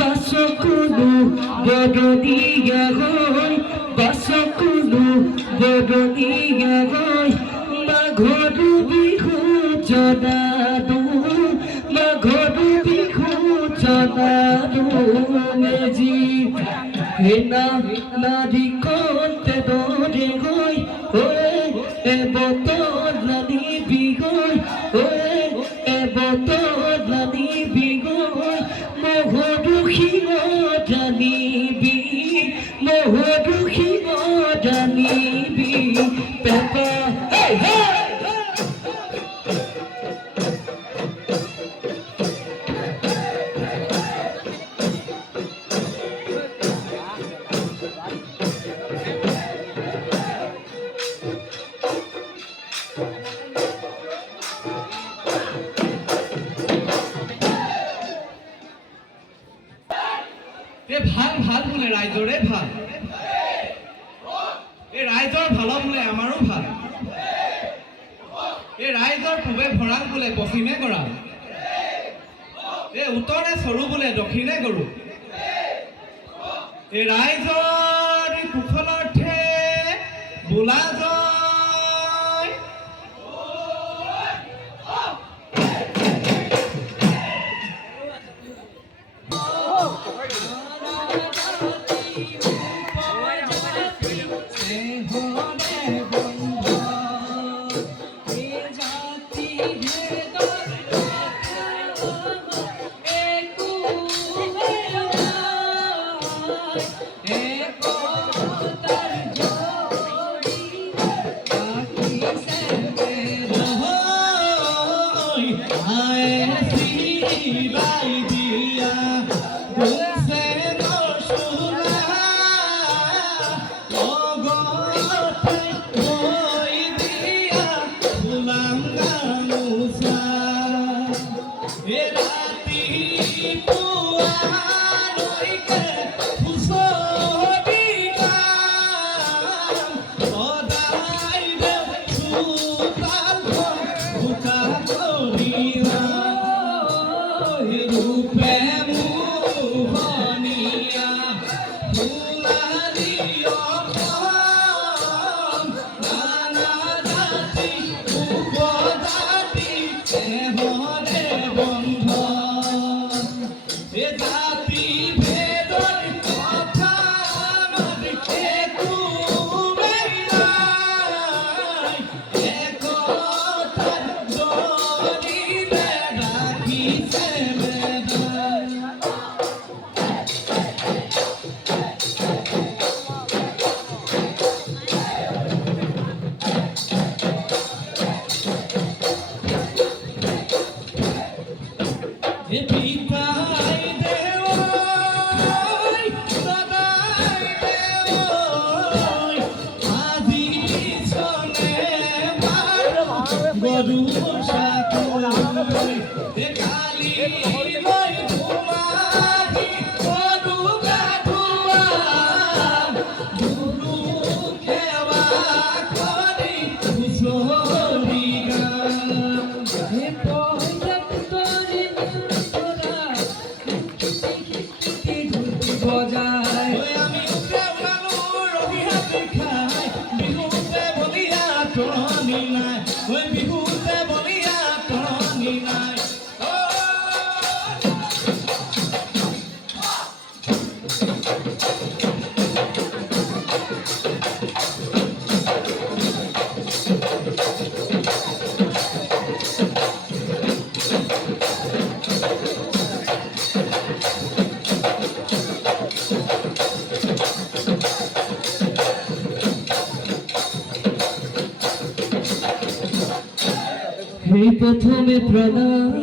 বাসকলো বদনিয়া গৈ বাসকলো বদনিয়া গৈ মাঘৰ বিহু জনালো মাঘৰ বিহু জনালো মেজি হেনা নাৰিকলতে দৰে গৈ এবটল নানিবি গৈ এবটল নানিবি গৈ মহৰু শিঙত আনিবি মহৰু শিঙত আনিবি পেপা ভাল ভাল বোলে ৰাইজৰে ভাল এই ৰাইজৰ ভালৰ বোলে আমাৰো ভাল এই ৰাইজৰ পূবে ভঁৰাল বোলে পশ্চিমে কৰা এই উত্তৰে চৰু বোলে দক্ষিণে গৰু এই ৰাইজৰ কুশলাৰ্থে বোলা জয় এই প্রথমে প্রণাম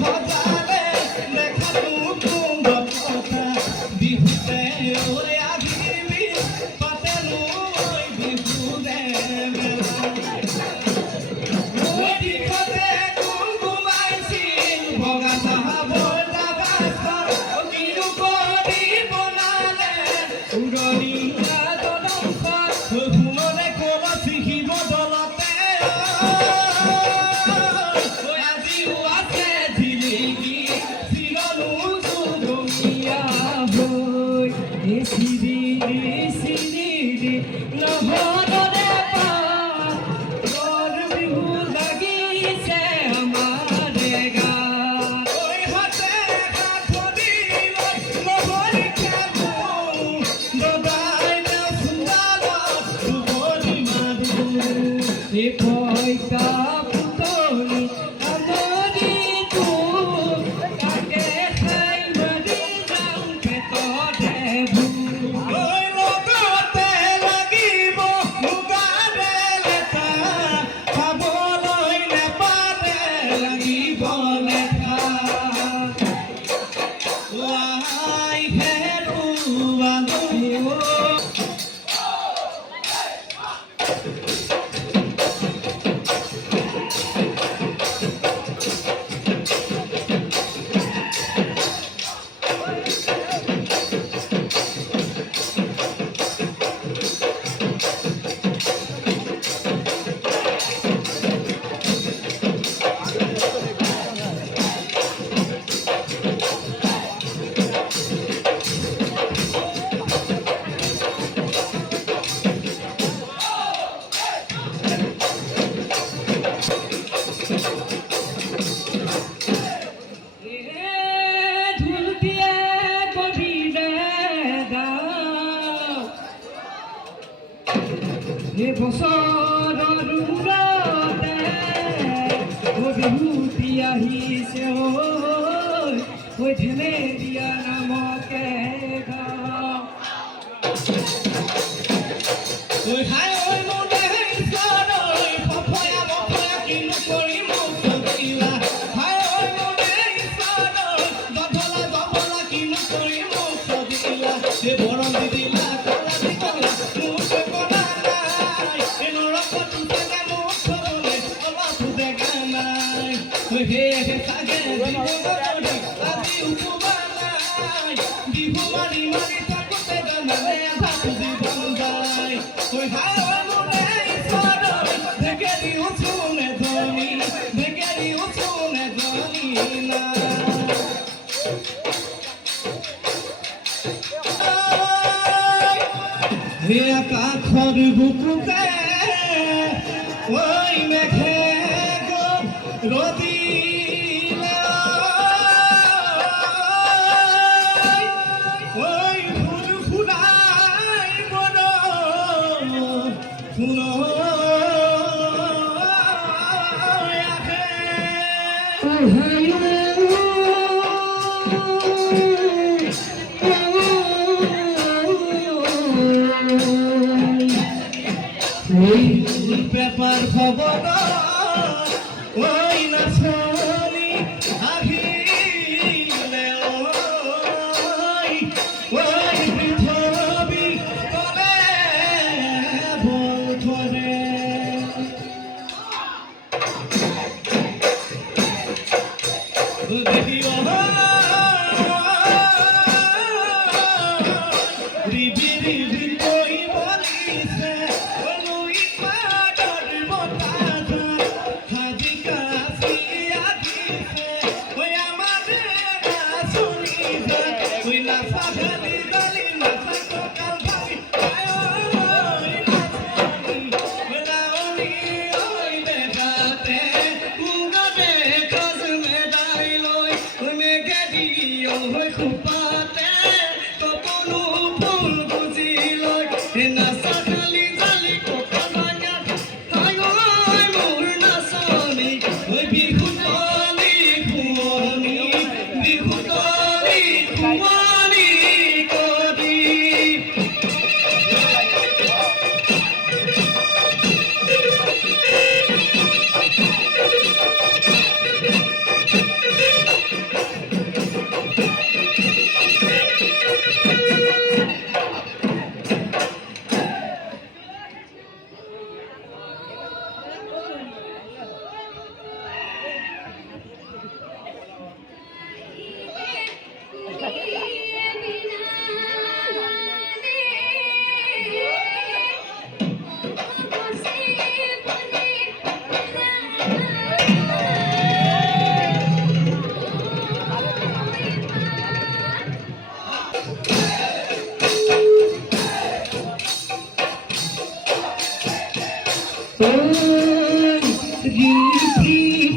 ভজালে দেখালো সুন্দর কথা বিহুতে ওই আহিবি পাতেলো ওই বিহুৰে মেলা ওই দিশতে কুমকুমাইছিল ভগা চাহাবৰ জাগাত কিনো কৰি বনালে উৰণীয়া দলংখন ফুলৰে কলচি শিৱ দলতে আজিও আছে জিলিকি চিৰনো সুগমীয়া হৈ চিৰিৰি নহৰৰে পাত বৰ বিহু লাগিছে আমাৰে গাত ঐ হাতে হাত ধৰি লৈ নহৰি খেলো দদাই তেওঁ চোতালত দুবৰি মাৰো এই পইতা পুতলি আমৰিতো তাকে খাই মাৰি যাওঁ পেটতে ভূত ঐ লগতে লাগিব মুগাৰে লেঠা খাবলৈ নেপালে লাগিব লেঠা লাই হেৰুৱালো ঢুলটিয়ে কৰিলে দাও বছৰৰ মূৰতে বিহুতি আহিছে ঐ ধেমেলীয়া নামকে গাঁও ঐ হাই ঐ মোৰে ঈশ্বৰ ঐ ফফয়া মফয়া কিনো কৰি মোক ঠগিলা হাই ঐ মোৰে ঈশ্বৰ দফলা দফলা কিনো কৰি মোক ঠগিলা এই বৰণ দি দিলা কলা দি কলা মোক কৰা নাই এই নৰকতো চাগে মোক থবলৈ অলপ দেখা নাই ঐ হে চাগে জীৱনলৈ আজি উঠবা নাই বিহু মাৰি মাৰি থাকোঁতে জানানে ভাত জীৱন যায় ঐ হাই ঐ মোৰে ঈশ্বৰ ঢেকেৰি উঠোনে ধনী ঢেকেৰি উঠোনে ধনী না হে আকাশৰ বুকুতে ঐ মেঘে ৰদিলে ঐ ফুল ফুলাই বন ফুল পেপার খবর ওই নাচনি আহিলে ওই পৃথিবী তলে বল ধরে দেখিও রিবি রিবি কই বলিছে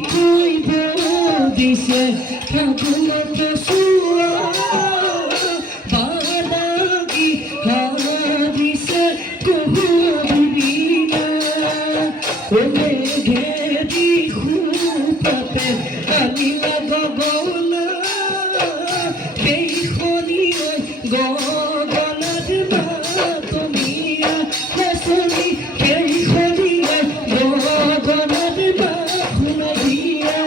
কৰিব দিছে ফাগুনত চোৱা বালাগি হাৰিছে কহুবিনা মেঘেৰি সুপাতে আনিলা গগনা সেইখনি গগনাত মাতমিয়া হেচনি সেইখনি গগনাত মাত দিয়া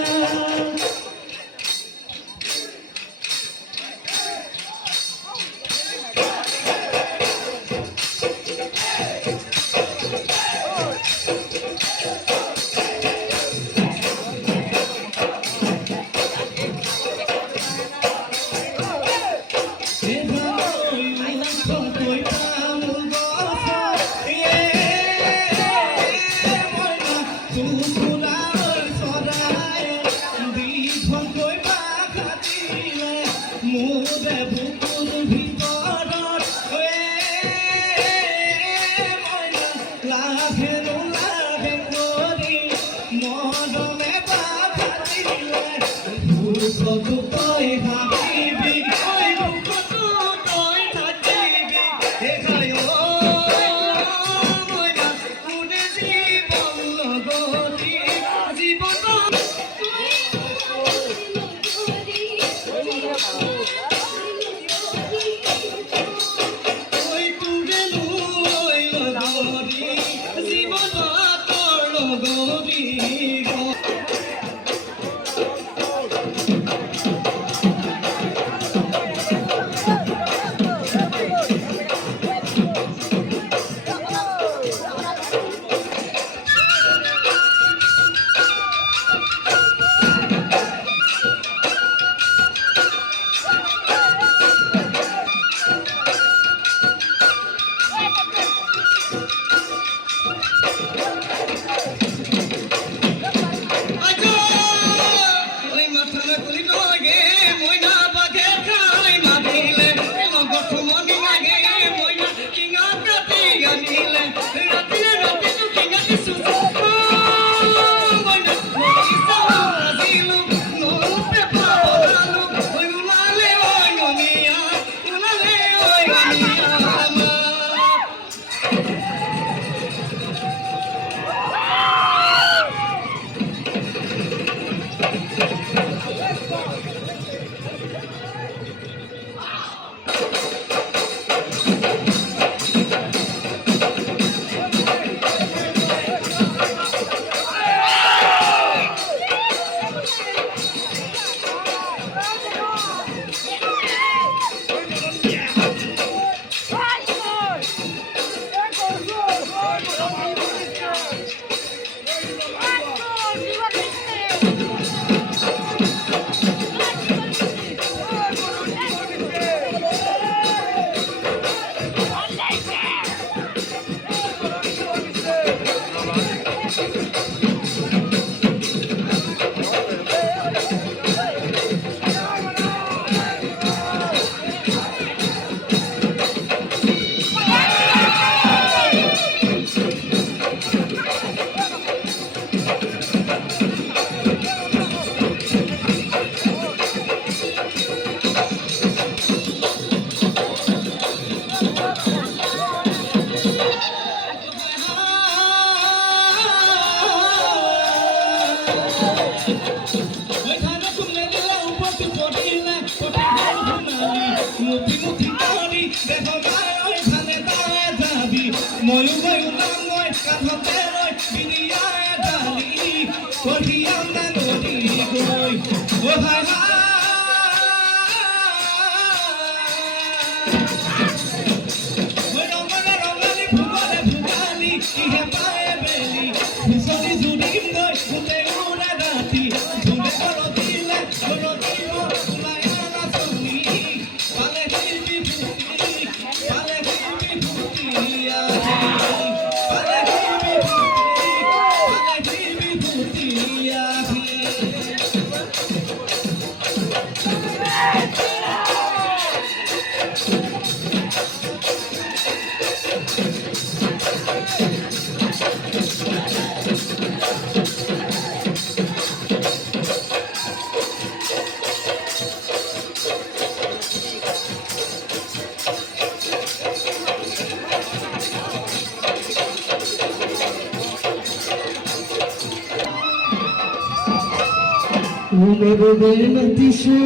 মরবে নতিশু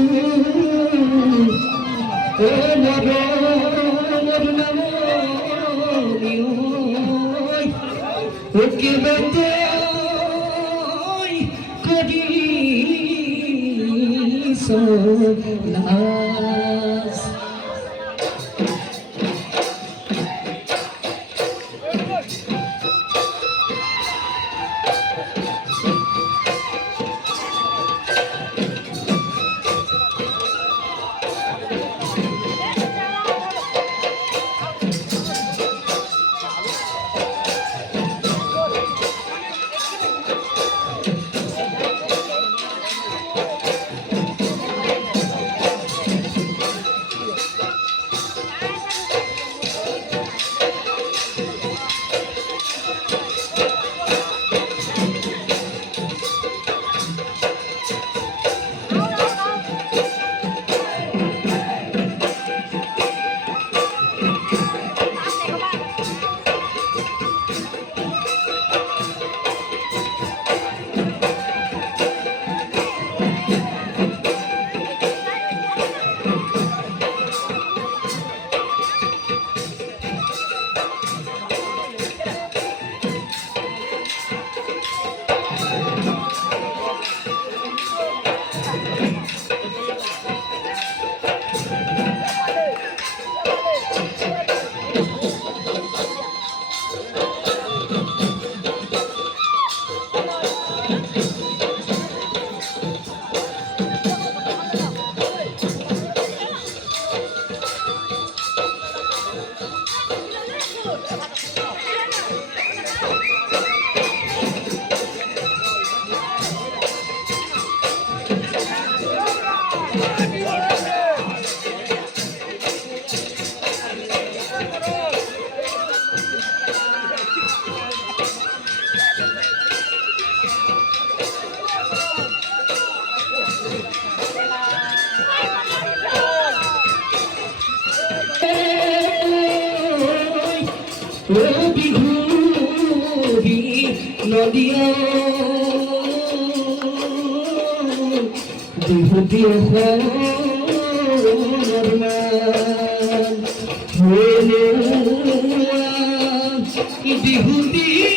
ও মর মর নাম ওকে বেতে করি সোনাস বিহুবি নদিয়া বিহুবি বিহুবি